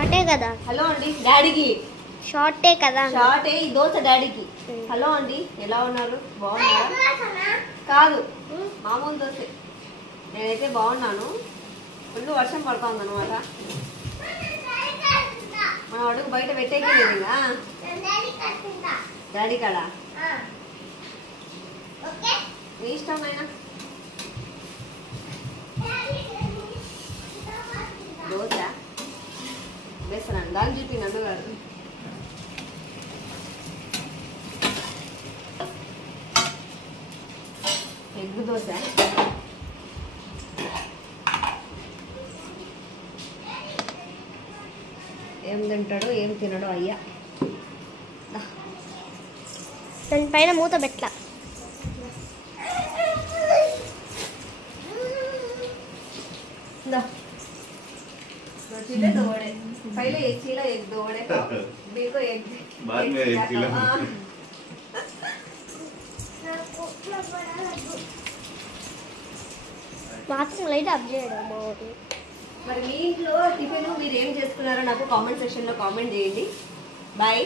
షార్టే కదా. హలో అండి డాడీకి షార్టే కదా. షార్టే ఈ దోశ డాడీకి. హలో అండి ఎలా ఉన్నారు, బాగున్నారా? కాదు మామూలు దోశ. నేనైతే బాగున్నాను. ఫుల్ వర్షం పడుతుంది అనమాట. మనం అడుగు బయట పెట్టేకి లేదు ఇంకా. డాడీ కాడా నీ ఇష్టం నాయనా. దోశ వేస్తున్నాను దాన్ని చూపి నన్ను కాదు. ఎగ్ దోశ. ఏం తింటాడో ఏం తినడో అయ్యా. దాని పైన మూత పెట్ట. चीले दौड़े पहले एक चीला एक दौड़े बिल्को एक बाद में एक चीला బాత్రూమ్ లైట్ ఆఫ్ చేయడం బాగుంది. మరి మీ ఇంట్లో టిఫిన్ మీరు ఏం చేసుకున్నారో నాకు కామెంట్ సెక్షన్లో కామెంట్ చేయండి. బాయ్.